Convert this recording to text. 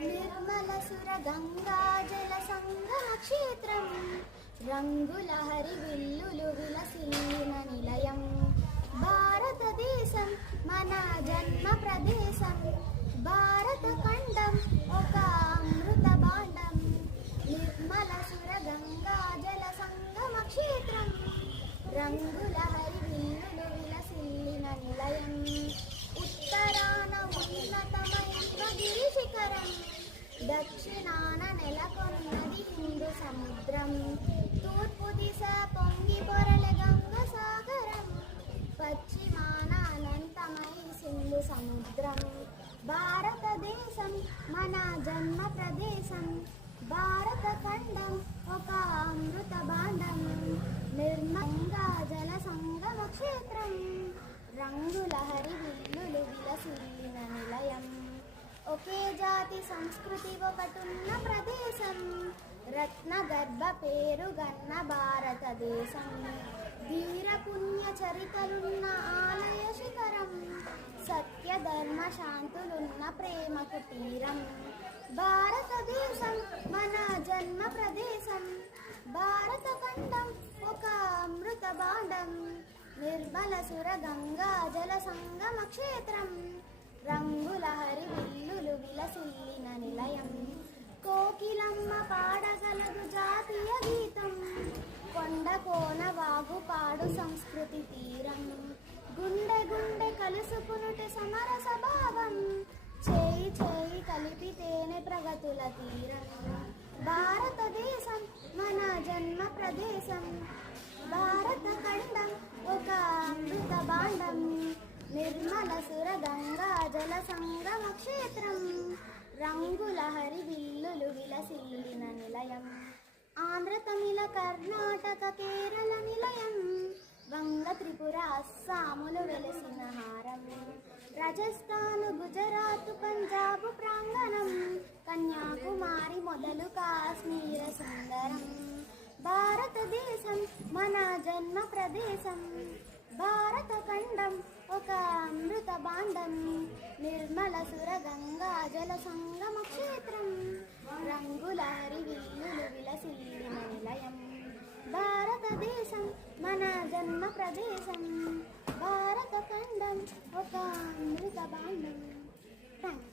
నిర్మల సుర గంగా జల సంగమ క్షేత్రం, రంగుల హరి విల్లులు విలసిల్లిన నిలయం. భారతదేశం మన జన్మ ప్రదేశం, భారత ఖండం ఒక అమృత భాండం. నిర్మల సుర గంగా జల సంగమ క్షేత్రం, రంగుల హరి విల్లులు విలసిల్లిన నిలయం. ఉత్తరాన ఉన్నతమైన గిరి శిఖరం, దక్షిణాన నెలకొన్నది హిందూ సముద్రం. తూర్పు దిశ పొంగి పొరలే గంగ సాగరం, పశ్చిమాన అనంతమై సింధు సముద్రం. భారతదేశం మన జన్మ ప్రదేశం, భారత ఖండం ఒక అమృత భాండం. నిర్మలంగా జల సంగమ క్షేత్రం, రంగుల హరి విల్లులు విలసిల్లిన నిలయం. ఒకే జాతి సంస్కృతి ఒకటున్న ప్రదేశం, రత్న గర్భ పేరుగన్న భారతదేశం. ధీర పుణ్య చరితలున్న ఆలయ శిఖరం, సత్య ధర్మ శాంతులున్న ప్రేమ కుటీరం. భారతదేశం మన జన్మ ప్రదేశం, భారత ఖండం ఒక అమృత భాండం. నిర్మల సుర గంగా జల సంగమ క్షేత్రం, రంగుల హరి విల్లులు విలసిల్లిన నిలయం. కోకిలమ్మ పాడగలదు జాతీయ గీతం, కొండ కోన వాగు పాడు సంస్కృతి తీరం. గుండె గుండె కలుసుకునుట సమరస భావం, చేయి చేయి కలిపితేనే ప్రగతుల తీరం. భారతదేశం మన జన్మ ప్రదేశం, భారత ఖండం ఒక అమృత భాండం. నిర్మల సుర గంగా జల సంగమ క్షేత్రం, రంగుల హరి విల్లులు విలసిల్లిన నిలయం. ఆంధ్ర తమిళ కర్ణాటక కేరళ నిలయం, వంగ త్రిపుర అస్సాములు వెలసిన హారం. రాజస్థాన్ గుజరాత్ పంజాబ్ ప్రాంగణం, కన్యాకుమారి మొదలు కాశ్మీర సుందరం. భారతదేశం మన జన్మ ప్రదేశం, భారత ఖండం ఒక అమృత భాండం. నిర్మల సుర గంగా జల సంగమ క్షేత్రం, రంగుల హరి విల్లులు విలసిల్లిన నిలయం. భారతదేశం మన జన్మ ప్రదేశం, భారత ఖండం ఒక అమృత భాండం. Thank you.